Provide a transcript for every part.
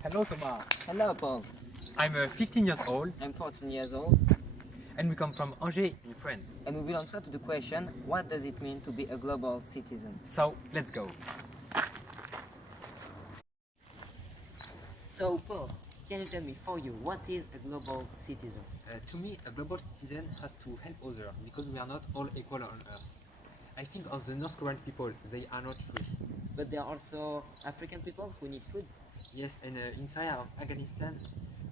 Hello, Thomas. Hello, Paul. I'm 15 years old I'm 14 years old, and we come from Angers in France. and we will answer to the question, what does it mean to be a global citizen? So, let's go. So, Paul, can you tell me for you, what is a global citizen? To me, a global citizen has to help others because we are not all equal on Earth. I think of the North Korean people, they are not free. But there are also African people who need food. Yes, and inside of Afghanistan,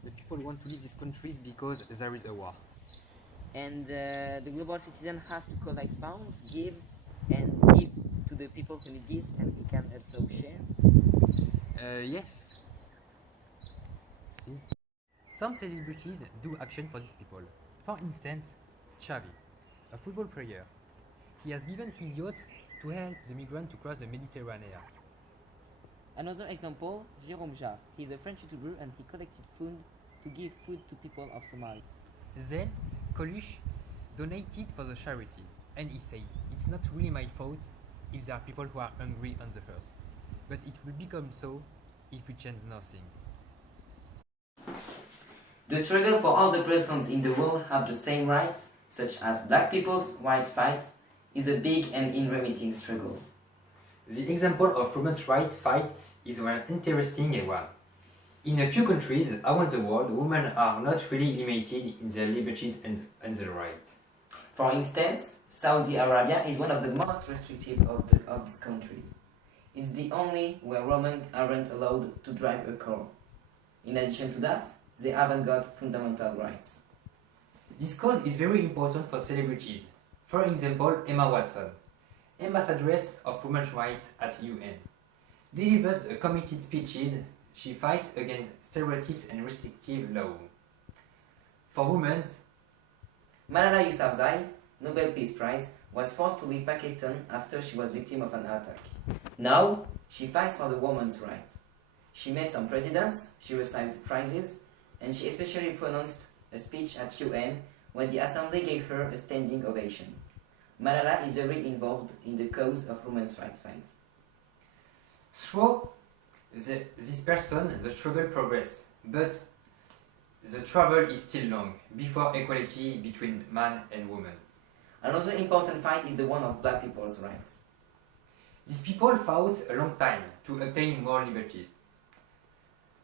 the people want to leave these countries because there is a war. And the global citizen has to collect funds, give to the people who need this, and he can also share. Yes. Some celebrities do action for these people. For instance, Xavi, a football player. He has given his yacht to help the migrants to cross the Mediterranean. Another example, Jérôme Jarre. He's a French YouTuber and he collected food to give food to people of Somalia. Then, Coluche donated for the charity, and he said, "It's not really my fault if there are people who are hungry on the earth, but it will become so if we change nothing." The struggle for all the persons in the world have the same rights, such as black people's right fight, is a big and unremitting struggle. The example of women's rights fight is one interesting one. In a few countries around the world, women are not really limited in their liberties and their rights. For instance, Saudi Arabia is one of the most restrictive of these countries. It's the only where women aren't allowed to drive a car. In addition to that, they haven't got fundamental rights. This cause is very important for celebrities. For example, Emma Watson, ambassadress of women's rights at UN, delivers a committed speeches. She fights against stereotypes and restrictive law. For women, Malala Yousafzai, Nobel Peace Prize, was forced to leave Pakistan after she was victim of an attack. Now, she fights for the women's rights. She met some presidents, she received prizes, and she especially pronounced a speech at UN when the assembly gave her a standing ovation. Malala is very involved in the cause of women's rights fights. through this person, the struggle progress, but the travel is still long before equality between man and woman. Another important fight is the one of black people's rights. These people fought a long time to obtain more liberties.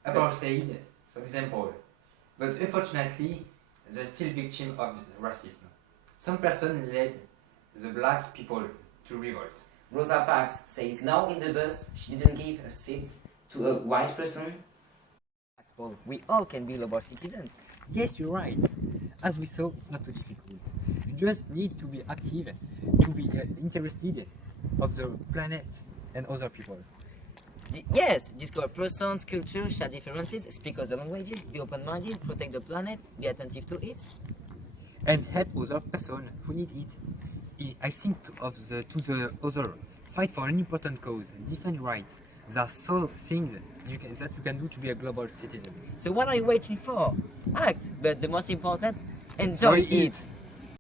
Apartheid, for example, but unfortunately, they're still victims of racism. Some person led the black people to revolt. Rosa Parks says now in the bus she didn't give her seat to a white person. We all can be global citizens. Yes, you're right. As we saw, it's not too difficult. You just need to be active, to be interested of the planet and other people. Yes, discover persons, culture, share differences, speak other languages, be open-minded, protect the planet, be attentive to it. And help other person who need it. I think to the other, fight for an important cause, defend rights. There are so things that you can do to be a global citizen. So what are you waiting for? Act, but the most important, enjoy it.